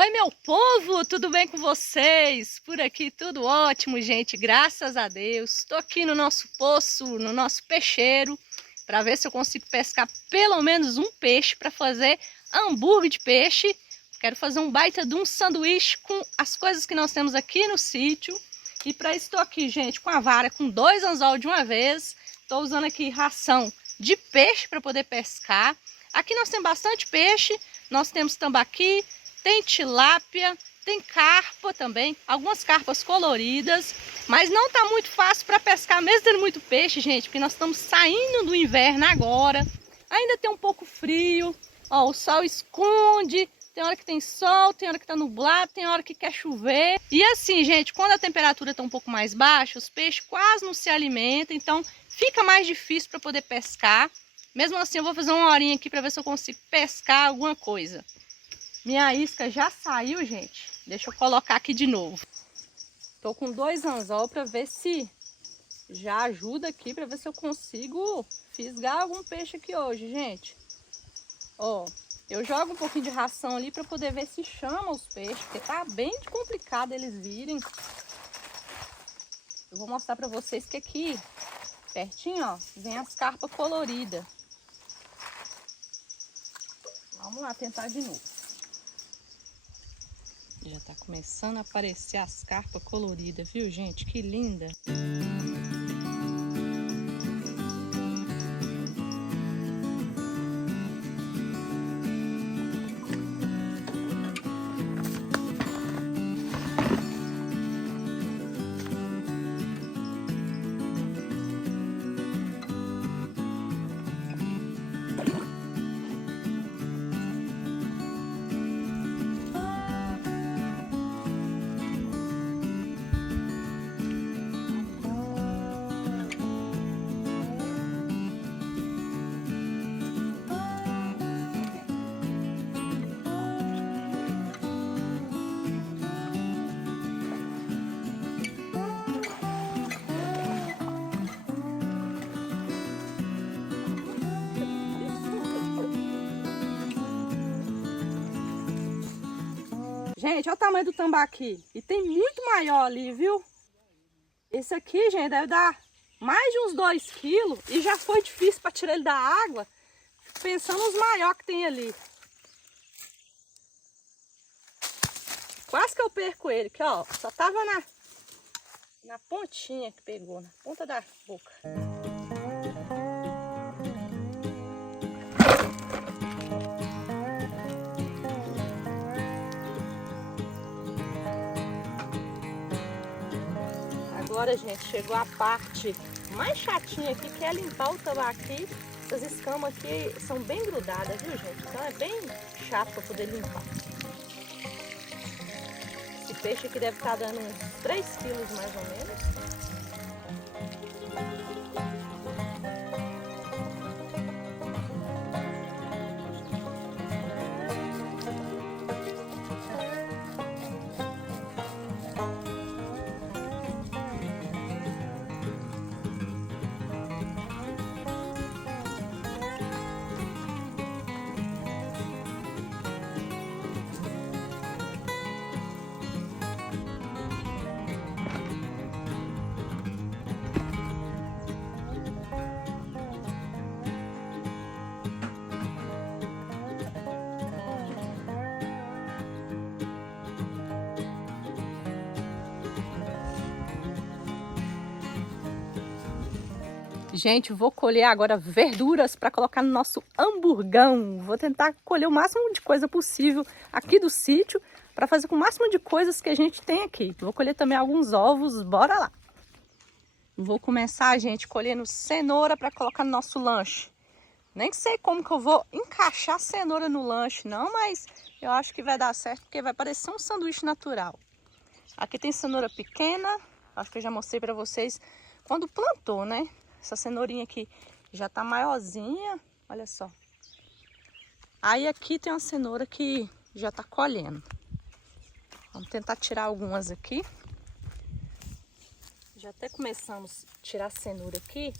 Oi, meu povo, tudo bem com vocês? Por aqui tudo ótimo, gente, graças a Deus. Estou aqui no nosso poço, no nosso peixeiro, para ver se eu consigo pescar pelo menos um peixe para fazer hambúrguer de peixe. Quero fazer um baita de um sanduíche com as coisas que nós temos aqui no sítio. E para isso estou aqui, gente, com a vara, com 2 anzol de uma vez. Estou usando aqui ração de peixe para poder pescar. Aqui nós temos bastante peixe, nós temos tambaqui, tem tilápia, tem carpa também, algumas carpas coloridas, mas não tá muito fácil para pescar, mesmo tendo muito peixe, gente, porque nós estamos saindo do inverno agora, ainda tem um pouco frio, ó, o sol esconde, tem hora que tem sol, tem hora que tá nublado, tem hora que quer chover. E assim, gente, quando a temperatura tá um pouco mais baixa, os peixes quase não se alimentam, então fica mais difícil para poder pescar. Mesmo assim, eu vou fazer uma horinha aqui para ver se eu consigo pescar alguma coisa. Minha isca já saiu, gente. Deixa eu colocar aqui de novo. Tô com 2 anzol para ver se já ajuda aqui, para ver se eu consigo fisgar algum peixe aqui hoje, gente. Ó, eu jogo um pouquinho de ração ali para poder ver se chama os peixes, porque tá bem complicado eles virem. Eu vou mostrar para vocês que aqui, pertinho, ó, vem as carpas coloridas. Vamos lá tentar de novo. Já tá começando a aparecer as carpas coloridas, viu, gente? Que linda! Gente, olha o tamanho do tambaqui. E tem muito maior ali, viu? Esse aqui, gente, deve dar mais de uns 2 quilos. E já foi difícil para tirar ele da água. Fico pensando nos maiores que tem ali. Quase que eu perco ele, que ó, só tava na pontinha que pegou, na ponta da boca. Agora, gente, chegou a parte mais chatinha aqui, que é limpar o tambaqui. Essas escamas aqui são bem grudadas, viu, gente? Então é bem chato para poder limpar. Esse peixe aqui deve estar dando uns 3 quilos mais ou menos. Gente, vou colher agora verduras para colocar no nosso hamburgão. Vou tentar colher o máximo de coisa possível aqui do sítio para fazer com o máximo de coisas que a gente tem aqui. Vou colher também alguns ovos, bora lá. Vou começar, gente, colhendo cenoura para colocar no nosso lanche. Nem sei como que eu vou encaixar cenoura no lanche, não, mas eu acho que vai dar certo porque vai parecer um sanduíche natural. Aqui tem cenoura pequena, acho que eu já mostrei para vocês quando plantou, né? Essa cenourinha aqui já tá maiorzinha, olha só. Aí aqui tem uma cenoura que já tá colhendo. Vamos tentar tirar algumas aqui. Já até começamos a tirar a cenoura aqui.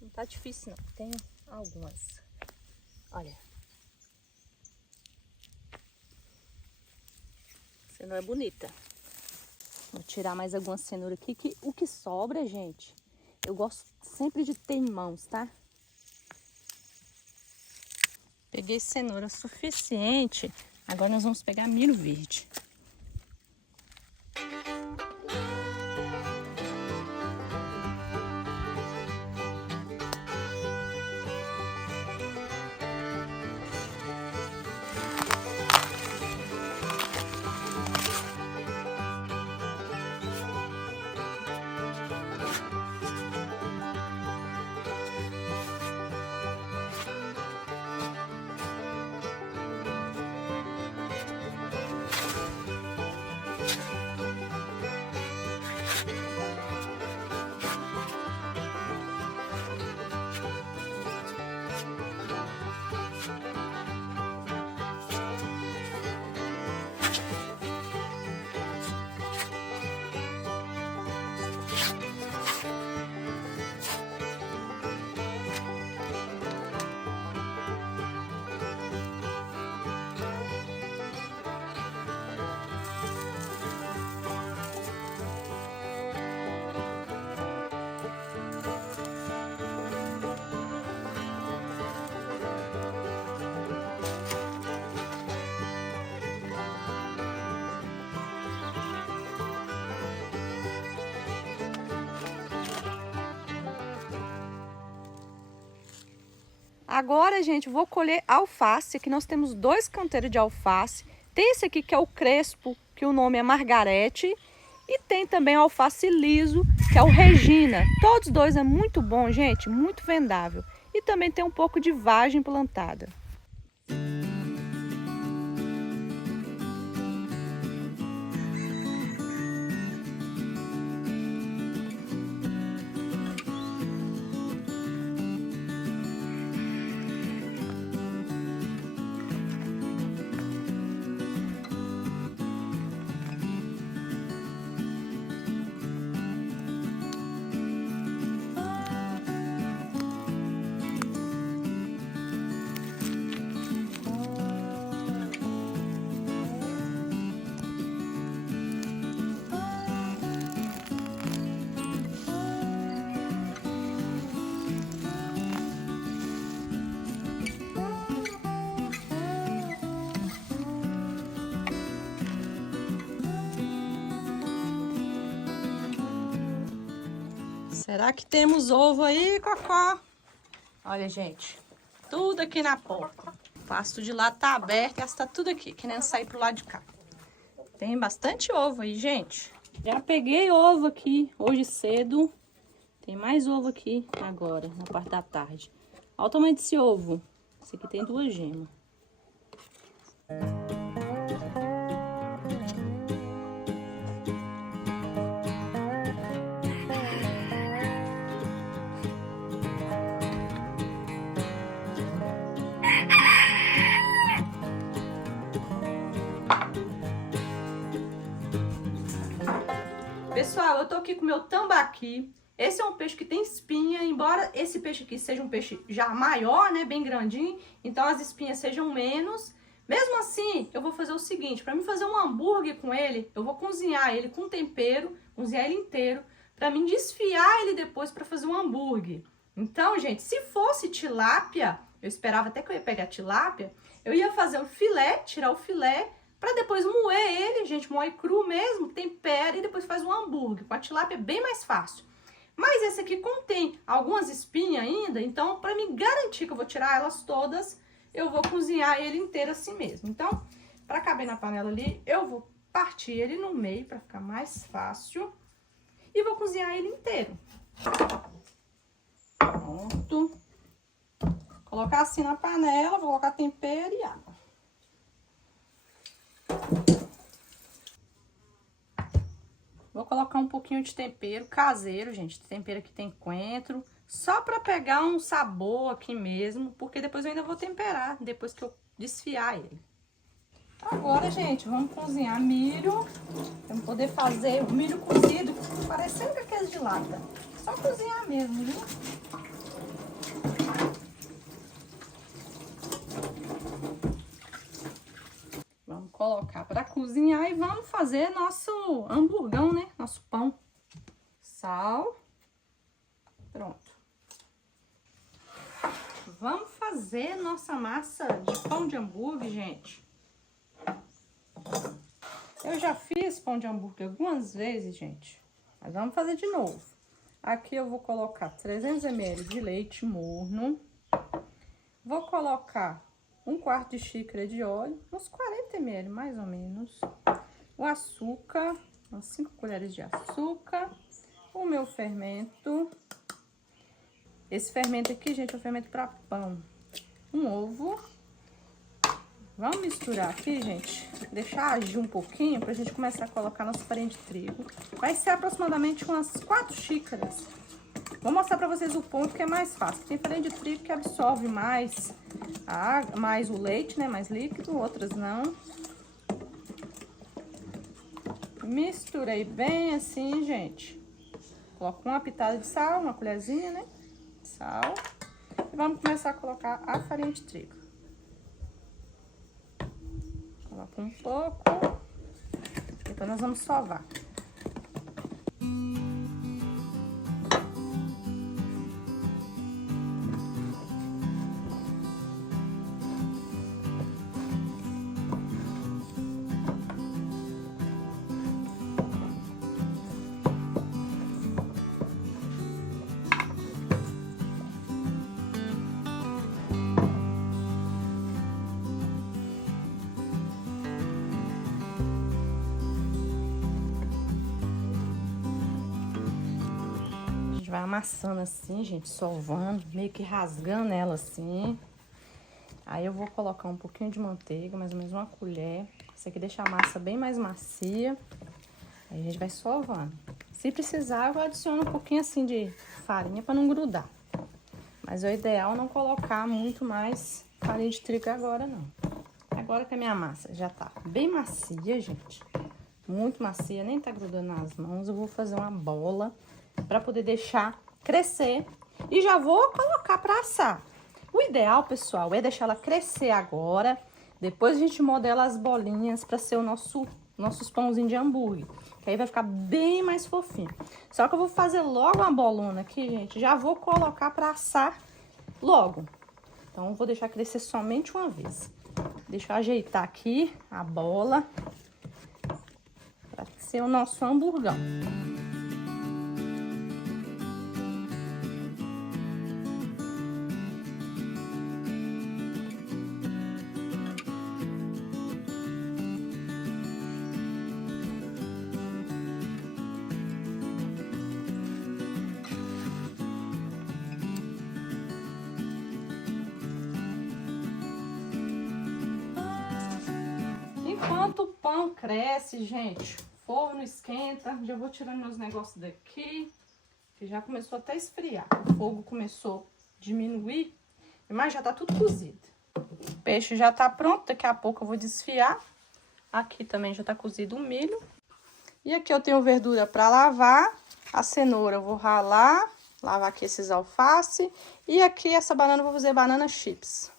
Não tá difícil não, tem algumas. Olha. Cenoura bonita. Vou tirar mais algumas cenouras aqui, que o que sobra, gente, eu gosto sempre de ter em mãos, tá? Peguei cenoura suficiente. Agora nós vamos pegar milho verde. Agora, gente, vou colher alface. Aqui nós temos 2 canteiros de alface. Tem esse aqui que é o crespo, que o nome é Margarete. E tem também o alface liso, que é o Regina. Todos dois é muito bom, gente, muito vendável. E também tem um pouco de vagem plantada. Será que temos ovo aí, Cocó? Olha, gente, tudo aqui na porta. O pasto de lá tá aberto e está tudo aqui, querendo sair pro lado de cá. Tem bastante ovo aí, gente. Já peguei ovo aqui hoje cedo. Tem mais ovo aqui agora, na parte da tarde. Olha o tamanho desse ovo. Esse aqui tem 2 gemas. Pessoal, eu tô aqui com o meu tambaqui. Esse é um peixe que tem espinha, embora esse peixe aqui seja um peixe já maior, né, bem grandinho, então as espinhas sejam menos. Mesmo assim, eu vou fazer o seguinte, para mim fazer um hambúrguer com ele, eu vou cozinhar ele com tempero, cozinhar ele inteiro, para mim desfiar ele depois para fazer um hambúrguer. Então, gente, se fosse tilápia, eu esperava até que eu ia pegar tilápia, eu ia fazer um filé, tirar o filé, para depois moer ele, gente, moe cru mesmo, tempera e depois faz um hambúrguer. Com a tilápia é bem mais fácil. Mas esse aqui contém algumas espinhas ainda, então para me garantir que eu vou tirar elas todas, eu vou cozinhar ele inteiro assim mesmo. Então, para caber na panela ali, eu vou partir ele no meio para ficar mais fácil e vou cozinhar ele inteiro. Pronto. Colocar assim na panela, vou colocar tempero e água. Vou colocar um pouquinho de tempero caseiro, gente. Tempero que tem coentro. Só pra pegar um sabor aqui mesmo. Porque depois eu ainda vou temperar. Depois que eu desfiar ele. Agora, gente, vamos cozinhar milho. Vamos poder fazer o milho cozido. Parecendo com aqueles de lata. Só cozinhar mesmo, viu? Vamos colocar para cozinhar e vamos fazer nosso hamburgão, né? Nosso pão. Sal. Pronto. Vamos fazer nossa massa de pão de hambúrguer, gente. Eu já fiz pão de hambúrguer algumas vezes, gente. Mas vamos fazer de novo. Aqui eu vou colocar 300 ml de leite morno. Vou colocar 1/4 de xícara de óleo, uns 40 ml mais ou menos. O açúcar, umas 5 colheres de açúcar. O meu fermento. Esse fermento aqui, gente, é um fermento para pão. Um ovo. Vamos misturar aqui, gente. Deixar agir um pouquinho pra gente começar a colocar nossa farinha de trigo. Vai ser aproximadamente umas 4 xícaras. Vou mostrar pra vocês o ponto que é mais fácil. Tem farinha de trigo que absorve mais a água, mais o leite, né? Mais líquido, outras não. Misturei bem assim, gente. Coloco uma pitada de sal, uma colherzinha, né? De sal. E vamos começar a colocar a farinha de trigo. Coloca um pouco. Depois nós vamos sovar. Vai amassando assim, gente, sovando, meio que rasgando ela assim. Aí eu vou colocar um pouquinho de manteiga, mais ou menos uma colher. Isso aqui deixa a massa bem mais macia. Aí a gente vai sovando. Se precisar, eu adiciono um pouquinho assim de farinha para não grudar. Mas o ideal é não colocar muito mais farinha de trigo agora, não. Agora que a minha massa já tá bem macia, gente, muito macia, nem tá grudando nas mãos, eu vou fazer uma bola para poder deixar crescer e já vou colocar para assar. O ideal, pessoal, é deixar ela crescer agora, depois a gente modela as bolinhas para ser o nossos pãozinhos de hambúrguer, que aí vai ficar bem mais fofinho. Só que eu vou fazer logo uma bolona aqui, gente, já vou colocar para assar logo. Então, eu vou deixar crescer somente uma vez. Deixa eu ajeitar aqui a bola para ser o nosso hamburgão. Enquanto o pão cresce, gente, o forno esquenta. Já vou tirando meus negócios daqui, que já começou até a esfriar. O fogo começou a diminuir, mas já tá tudo cozido. O peixe já tá pronto, daqui a pouco eu vou desfiar. Aqui também já tá cozido o milho. E aqui eu tenho verdura para lavar. A cenoura eu vou ralar, lavar aqui esses alface. E aqui essa banana eu vou fazer banana chips.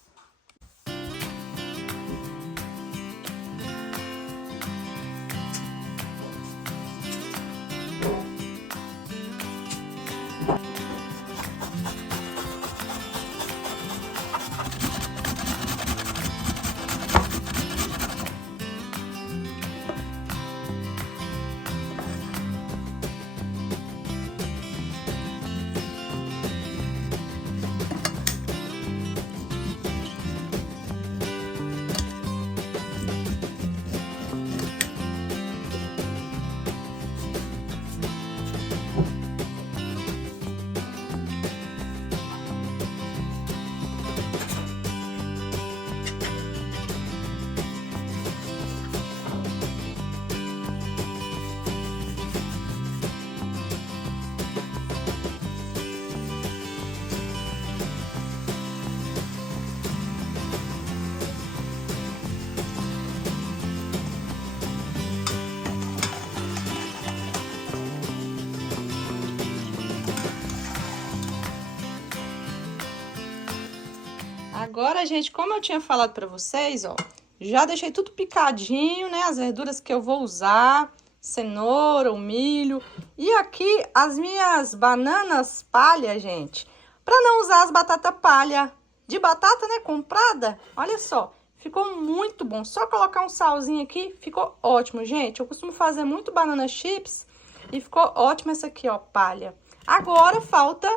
Agora, gente, como eu tinha falado pra vocês, ó, Já deixei tudo picadinho, né? As verduras que eu vou usar, cenoura, o milho. E aqui as minhas bananas palha, gente. Pra não usar as batatas palha de batata, né, comprada. Olha só, ficou muito bom. Só colocar um salzinho aqui, ficou ótimo, gente. Eu costumo fazer muito banana chips e ficou ótimo essa aqui, ó, palha. Agora falta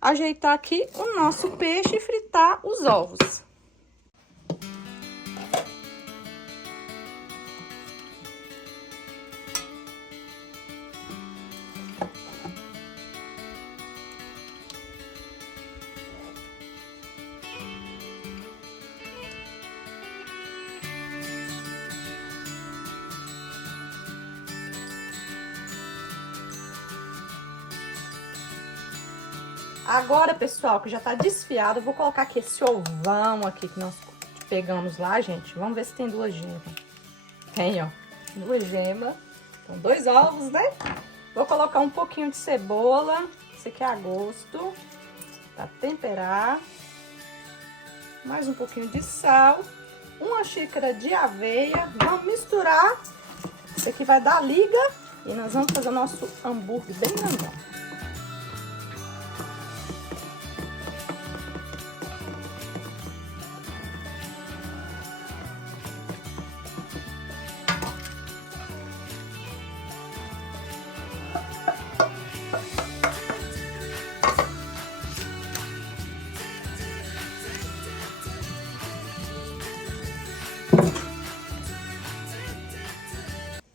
ajeitar aqui o nosso peixe e fritar os ovos. Agora, pessoal, que já tá desfiado, eu vou colocar aqui esse ovão aqui que nós pegamos lá, gente. Vamos ver se tem 2 gemas. Tem, ó, 2 gemas. Então, 2 ovos, né? Vou colocar um pouquinho de cebola. Esse aqui é a gosto. Pra temperar. Mais um pouquinho de sal. 1 xícara de aveia. Vamos misturar. Isso aqui vai dar liga. E nós vamos fazer o nosso hambúrguer bem grandão.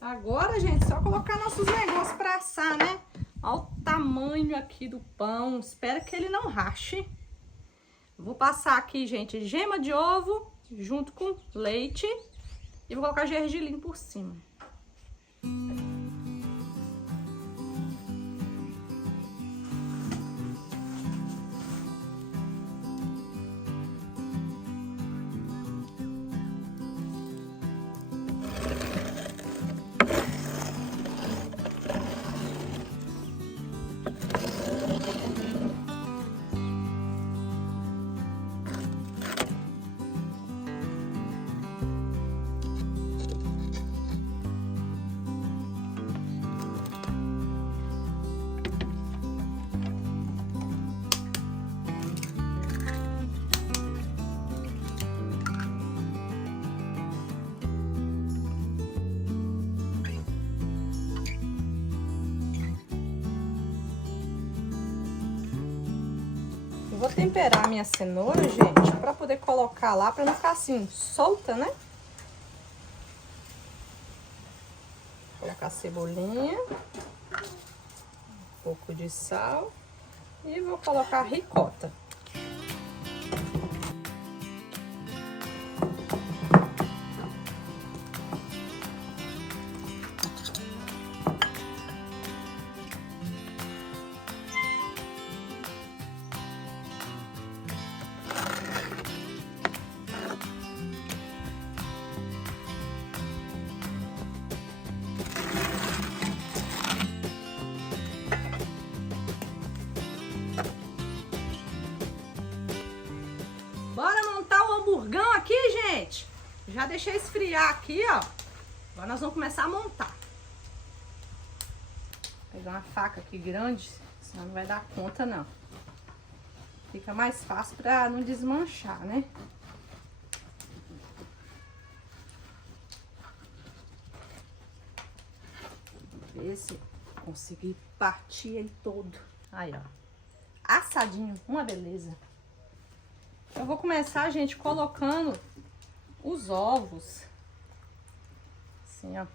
Agora, gente, só colocar nossos negócios pra assar, né? Olha o tamanho aqui do pão. Espero que ele não rache. Vou passar aqui, gente, gema de ovo junto com leite. E vou colocar gergelim por cima. Vou temperar a minha cenoura, gente, pra poder colocar lá, pra não ficar assim, solta, né? Vou colocar a cebolinha, um pouco de sal e vou colocar a ricota. Bora montar o hamburgão aqui, gente? Já deixei esfriar aqui, ó. Agora nós vamos começar a montar. Vou pegar uma faca aqui grande, senão não vai dar conta, não. Fica mais fácil pra não desmanchar, né? Vou ver se consegui partir ele todo. Aí, ó. Assadinho, uma beleza. Eu vou começar, gente, colocando os ovos. Assim, ó.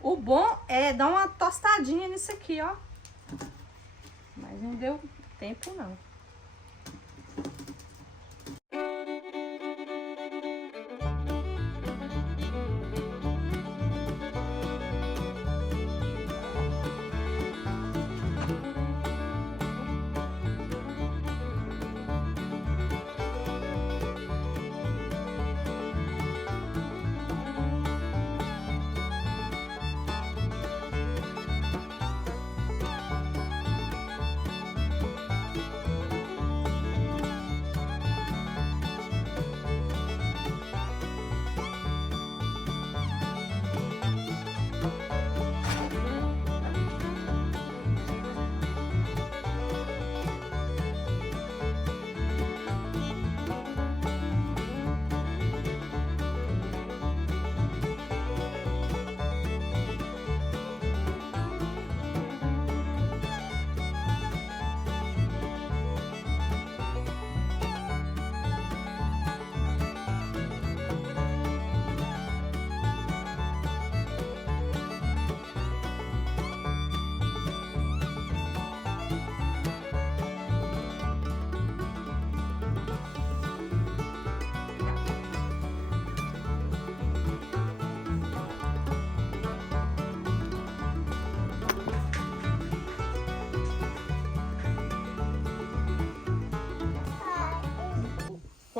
O bom é dar uma tostadinha nisso aqui, ó. Mas não deu tempo, não.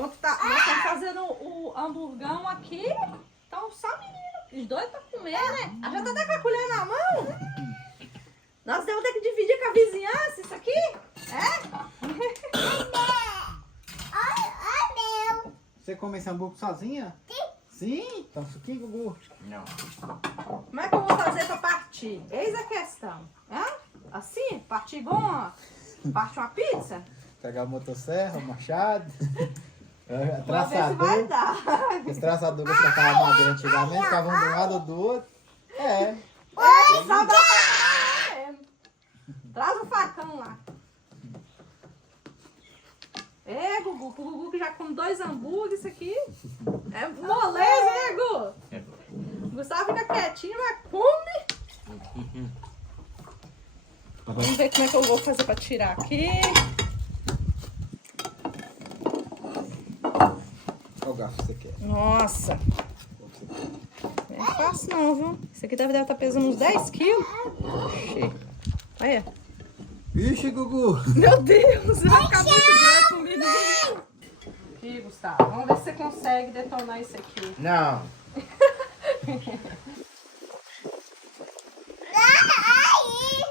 nós estamos fazendo o hamburgão aqui. Então só menino. Os dois pra comer, né? A já tá com a colher na mão. Nós temos que dividir com a vizinhança isso aqui? É? Você come esse hambúrguer sozinha? Sim? Então suquinho, Gugu? Não. Como é que eu vou fazer pra partir? Eis a questão. Hã? Assim? Partir igual parte uma pizza? Pegar a motosserra, o machado. Vamos ver se Traçador. vai dar. Os traçadores que trabalhavam madeira antigamente ficavam de um lado ou do outro. É. Só dá pra fazer mesmo. Traz o facão lá. É, Gugu, pro Gugu que já come 2 hambúrgueres, isso aqui é moleza, né, Gugu? Gustavo fica quietinho, mas come. Vamos ver como é que eu vou fazer pra tirar aqui. Qual garfo você quer? Nossa, não é fácil não, viu? Isso aqui deve estar pesando uns 10 quilos. Olha. Ixi, Gugu! Meu Deus, vai ficar muito grande comigo. Aqui, Gustavo, vamos ver se você consegue detonar isso aqui. Não.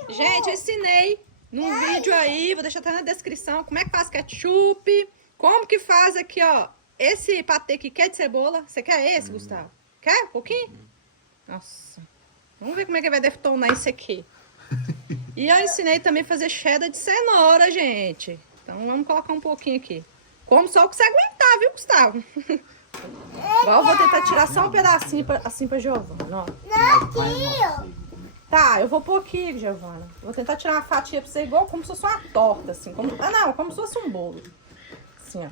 Gente, eu ensinei num vídeo aí, vou deixar até na descrição, como é que faz ketchup, como que faz aqui, ó, esse patê aqui, quer de cebola? Você quer esse, Gustavo? Quer um pouquinho? Nossa, vamos ver como é que vai detonar isso aqui. E eu ensinei também a fazer cheddar de cenoura, gente. Então vamos colocar um pouquinho aqui. Como só o que você aguentar, viu, Gustavo? Agora eu vou tentar tirar só um pedacinho assim pra Giovana, ó. Tá, eu vou pôr aqui, Giovana. Vou tentar tirar uma fatia pra você igual como se fosse uma torta, assim. Como se fosse um bolo. Assim, ó.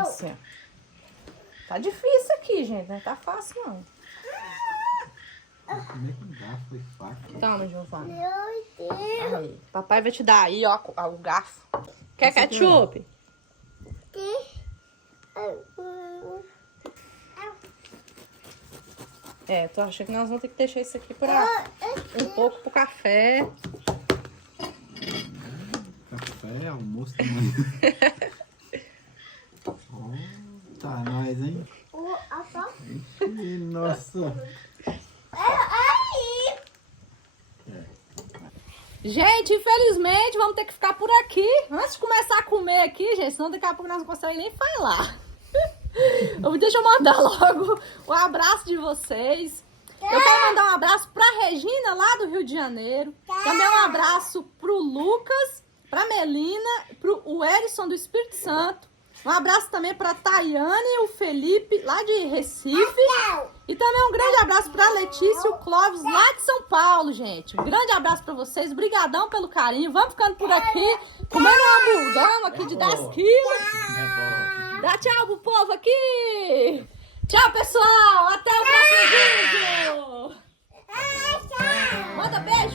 Assim, ó. Tá difícil aqui, gente. Não tá fácil, não. Como é que um garfo foi faca? Toma, Giovana. Aí, papai vai te dar aí, ó, o garfo. Quer ketchup? É, tô achando que nós vamos ter que deixar isso aqui pra um pouco pro café. Café, almoço da manhã. Oh, tá nós, hein? Ixi, nossa. Gente, infelizmente, vamos ter que ficar por aqui. Antes de começar a comer aqui, gente, senão daqui a pouco nós não conseguimos nem falar. Deixa eu mandar logo o abraço de vocês. Eu quero mandar um abraço pra Regina, lá do Rio de Janeiro. Também um abraço pro Lucas, pra Melina, pro Erison do Espírito Santo. Um abraço também pra Tayane e o Felipe, lá de Recife. E também um grande abraço pra Letícia e o Clóvis, lá de São Paulo, gente. Um grande abraço pra vocês. Obrigadão pelo carinho. Vamos ficando por aqui, comendo um hamburgão aqui de 10 quilos. Dá tchau pro povo aqui. Tchau, pessoal. Até o próximo vídeo. Manda beijo.